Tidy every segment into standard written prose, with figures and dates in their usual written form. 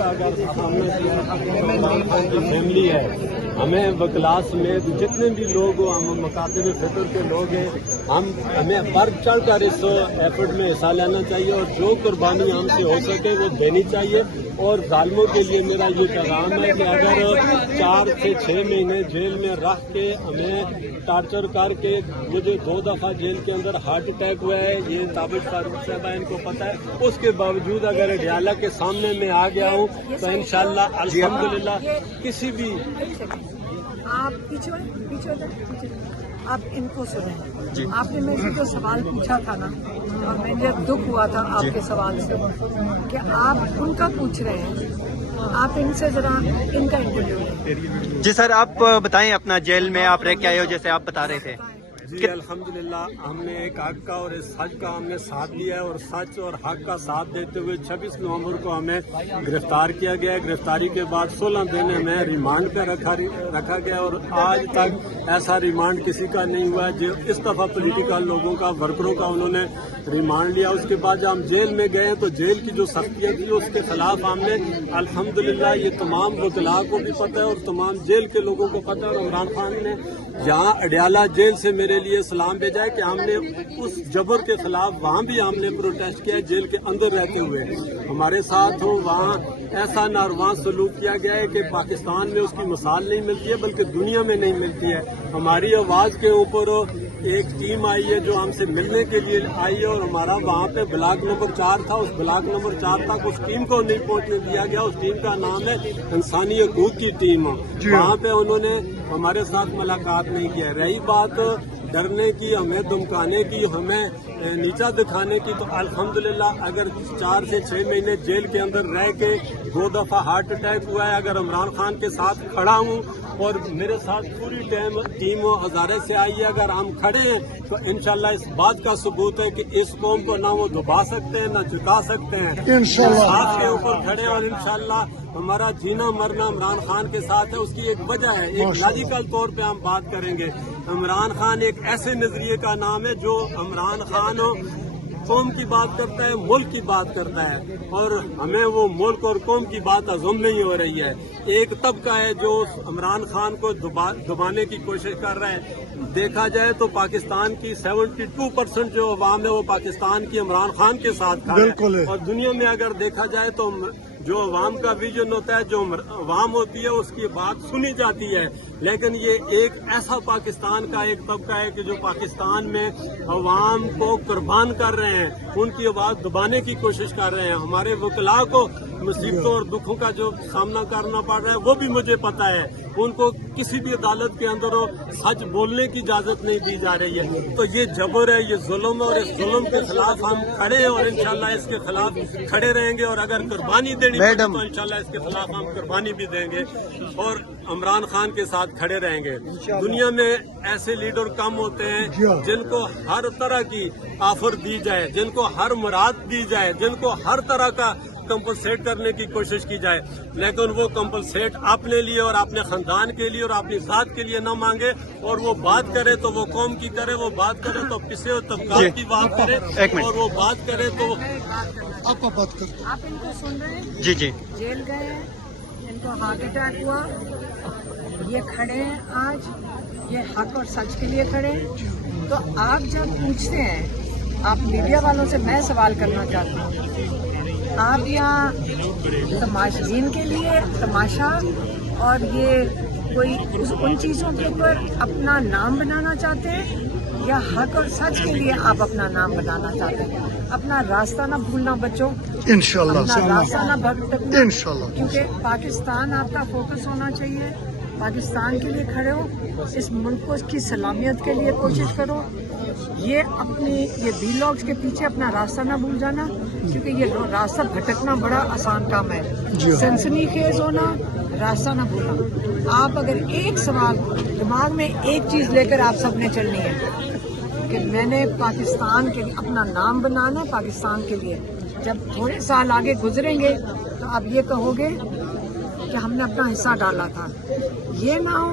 کا اگر عمران خان کی فیملی ہے، ہمیں وکلا سمیت جتنے بھی لوگ ہم مکاتب فطر کے لوگ ہیں، ہمیں بڑھ چڑھ کر اس ایفرٹ میں حصہ لینا چاہیے اور جو قربانی ہم سے ہو سکے وہ دینی چاہیے. اور ظالموں کے لیے میرا یہ پیغام ہے کہ اگر 4 سے 6 مہینے جیل میں رکھ کے ہمیں ٹارچر کر کے، مجھے 2 دفعہ جیل کے اندر ہارٹ اٹیک ہوا ہے، یہ تابش فاروق صاحبہ ان کو پتہ ہے، اس کے باوجود اگر اڈیالہ کے سامنے میں آ گیا ہوں تو انشاءاللہ الحمدللہ کسی بھی. آپ پیچھے آپ ان کو سنیں. آپ نے میرے سے جو سوال پوچھا تھا نا، اور مجھے دکھ ہوا تھا آپ کے سوال سے کہ آپ ان کا پوچھ رہے ہیں. آپ ان سے ذرا ان کا انٹرویو لیں. جی سر، آپ بتائیں اپنا جیل میں آپ رہ کے آئے ہو جیسے آپ بتا رہے تھے. جی الحمدللہ ہم نے ایک حق کا اور اس سچ کا ہم نے ساتھ دیا ہے، اور سچ اور حق کا ساتھ دیتے ہوئے 26 نومبر کو ہمیں گرفتار کیا گیا ہے. گرفتاری کے بعد 16 دن ہمیں ریمانڈ پہ رکھا گیا، اور آج تک ایسا ریمانڈ کسی کا نہیں ہوا ہے. جو اس دفعہ پولیٹیکل لوگوں کا، ورکروں کا انہوں نے ریمانڈ لیا. اس کے بعد جب ہم جیل میں گئے تو جیل کی جو سختیاں تھی اس کے خلاف ہم نے الحمدللہ، یہ تمام وکلا کو بھی پتہ ہے اور تمام جیل کے لوگوں کو پتہ ہے، اور عمران خان نے یہاں اڈیالہ جیل سے میرے لیے سلام بھیجا ہے کہ ہم نے اس جبر کے خلاف وہاں بھی ہم نے پروٹیسٹ کیا ہے. جیل کے اندر رہتے ہوئے ہمارے ساتھ ہو، وہاں ایسا ناروا سلوک کیا گیا ہے کہ پاکستان میں اس کی مثال نہیں ملتی ہے، بلکہ دنیا میں نہیں ملتی ہے. ہماری آواز کے اوپر ایک ٹیم آئی ہے جو ہم سے ملنے کے لیے آئی ہے، اور ہمارا وہاں پہ بلاک نمبر 4 تھا، اس بلاک نمبر 4 تک اس ٹیم کو نہیں پہنچنے دیا گیا. اس ٹیم کا نام ہے انسانی حقوق کی ٹیم. وہاں پہ انہوں نے ہمارے ساتھ ملاقات نہیں کیا. رہی بات ڈرنے کی، ہمیں دھمکانے کی، ہمیں نیچا دکھانے کی، تو الحمدللہ اگر 4 سے 6 مہینے جیل کے اندر رہ کے 2 دفعہ ہارٹ اٹیک ہوا ہے، اگر عمران خان کے ساتھ کھڑا ہوں اور میرے ساتھ پوری ٹیم ہزارے سے آئی ہے، اگر ہم کھڑے ہیں تو انشاءاللہ اس بات کا ثبوت ہے کہ اس قوم کو نہ وہ دبا سکتے ہیں نہ جتا سکتے ہیں. انصاف کے اوپر کھڑے ہیں، اور انشاءاللہ ہمارا جینا مرنا عمران خان کے ساتھ ہے. اس کی ایک وجہ ہے، ایک لاجیکل طور پہ ہم بات کریں گے. عمران خان ایک ایسے نظریے کا نام ہے جو عمران خان قوم کی بات کرتا ہے، ملک کی بات کرتا ہے، اور ہمیں وہ ملک اور قوم کی بات عزم نہیں ہو رہی ہے. ایک طبقہ ہے جو عمران خان کو دبانے کی کوشش کر رہا ہے. دیکھا جائے تو پاکستان کی 72% جو عوام ہے وہ پاکستان کی عمران خان کے ساتھ کھڑا ہے، اور دنیا میں اگر دیکھا جائے تو جو عوام کا ویژن ہوتا ہے، جو عوام ہوتی ہے، اس کی بات سنی جاتی ہے. لیکن یہ ایک ایسا پاکستان کا ایک طبقہ ہے کہ جو پاکستان میں عوام کو قربان کر رہے ہیں، ان کی آواز دبانے کی کوشش کر رہے ہیں. ہمارے وکلا کو مصیبتوں اور دکھوں کا جو سامنا کرنا پڑ رہا ہے وہ بھی مجھے پتا ہے. ان کو کسی بھی عدالت کے اندر سچ بولنے کی اجازت نہیں دی جا رہی ہے. تو یہ جبر ہے، یہ ظلم ہے، اور اس ظلم کے خلاف ہم کھڑے ہیں، اور انشاءاللہ اس کے خلاف کھڑے رہیں گے. اور اگر قربانی دینی پڑے تو انشاءاللہ اس کے خلاف ہم قربانی بھی دیں گے اور عمران خان کے ساتھ کھڑے رہیں گے. دنیا میں ایسے لیڈر کم ہوتے ہیں جن کو ہر طرح کی آفر دی جائے، جن کو ہر مراد دی جائے، جن کو ہر طرح کا کمپنسیٹ کرنے کی کوشش کی جائے، لیکن وہ کمپنسیٹ اپنے لیے اور اپنے خاندان کے لیے اور اپنی ذات کے لیے نہ مانگے. اور وہ بات کرے تو وہ قوم کی کرے، وہ بات کرے تو پسے اور طبقات کی بات کرے، اور وہ بات کرے تو آپ ان کو سن رہے ہیں. جی جیل گئے ہیں، ان کو ہارٹ اٹیک ہوا، یہ کھڑے ہیں آج، یہ حق اور سچ کے لیے کھڑے ہیں. تو آپ جب پوچھتے ہیں، آپ میڈیا والوں سے میں سوال کرنا چاہتا ہوں، آپ یہاں تماشین کے لیے تماشا اور یہ کوئی ان چیزوں کے اوپر اپنا نام بنانا چاہتے ہیں، یا حق اور سچ کے لیے آپ اپنا نام بنانا چاہتے ہیں؟ اپنا راستہ نہ بھولنا بچوں، انشاءاللہ اپنا راستہ نہ بھٹکنا، انشاءاللہ، کیونکہ پاکستان آپ کا فوکس ہونا چاہیے. پاکستان کے لیے کھڑے ہو، اس ملک کو اس کی سلامیت کے لیے کوشش کرو. یہ وی لاگس کے پیچھے اپنا راستہ نہ بھول جانا، کیونکہ یہ راستہ بھٹکنا بڑا آسان کام ہے. سنسنی خیز ہونا، راستہ نہ بھولنا. آپ اگر ایک سوال دماغ میں ایک چیز لے کر آپ سب نے چلنی ہے کہ میں نے پاکستان کے لیے اپنا نام بنانا ہے، پاکستان کے لیے. جب تھوڑے سال آگے گزریں گے تو آپ یہ کہو گے کہ ہم نے اپنا حصہ ڈالا تھا. یہ نہ ہو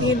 3